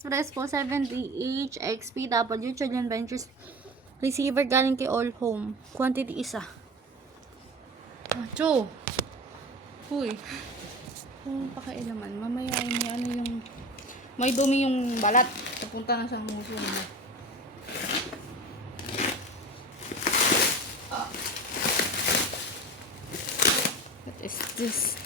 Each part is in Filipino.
Respo 70H XPW Trillion Ventures. Receiver galing kay All Home. Quantity isa. Cho! Uy. Kung pakailaman. Mamaya ay may ano yung... May dumi yung balat. Papunta na sa muso mo. What is this?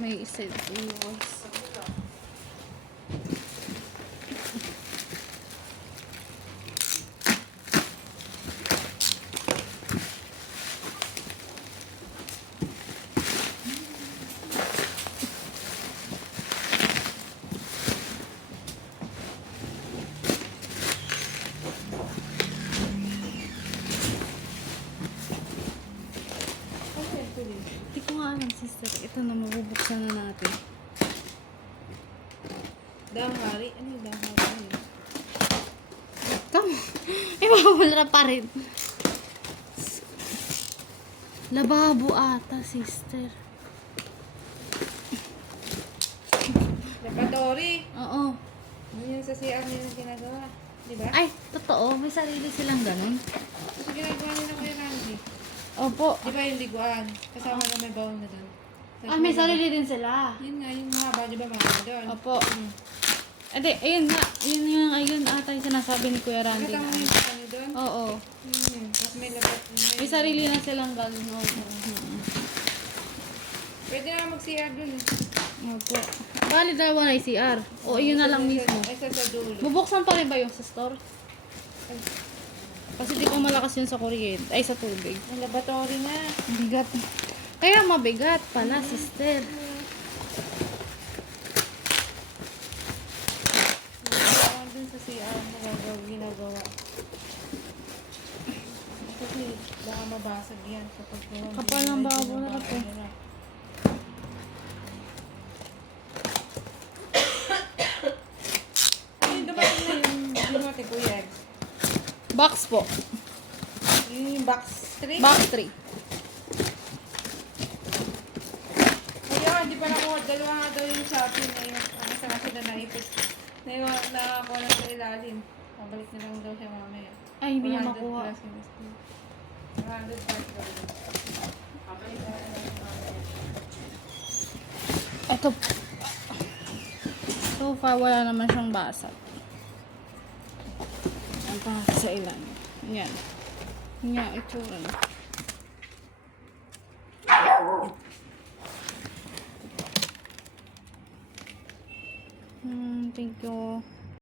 May isa yung hindi ko nga alam, sister. Ito na, mabubuksan na natin. Dahari? Ano yung dahari? Come. Ay, mawawala pa rin. Lababo ata, sister. Laboratory. Oo. Ano yun sa CR nila ginagawa? Diba? Ay, totoo. May sarili silang ganun. Kasi ginagawa nila kay Randy. Opo. Diba yung liguan? Kasama na may bowl na doon. Ah, may sarili din sila. Yun nga, yung mahaba, diba mahaba doon? Opo. Ate, ayun nga. Ayun ata yung sinasabi ni Kuya Randy Nakita na. mo yung ano doon? Oo. Yun. Tapos may labat. May sarili na silang ganun. Oo. Pwede na mag-CR doon. Opo. Bali dalawa na yung CR. O, yun na lang mismo. Ay, sa dulo. Bubuksan pa rin ba yung sa store? Kasi di ko malakas yun sa kuryente. Ay, sa tubig. Ang laboratory nga. Bigat. Kaya mabigat pala, sister. Ginagawa dun sa CR na ginagawa. Kasi baka mabasag yan sa paggawa. Kapal ng babo na ito. Ano yung dumating na yung dumating Kuya? Box po. Yung box 3? Box 3. Ayun, di pa nakuha. Dalawa nga daw yung shopping na yung ang sa kasi na naipit. Nakakuha na sa ilalim. Pabalik na lang daw siya mamaya. Ay, hindi niya 100 makuha. plus yung school. 100 plus daw. Ito. So far, wala naman siyang basag. Ang pangat sa ilan. Yan. Yan, itsura na. Thank you.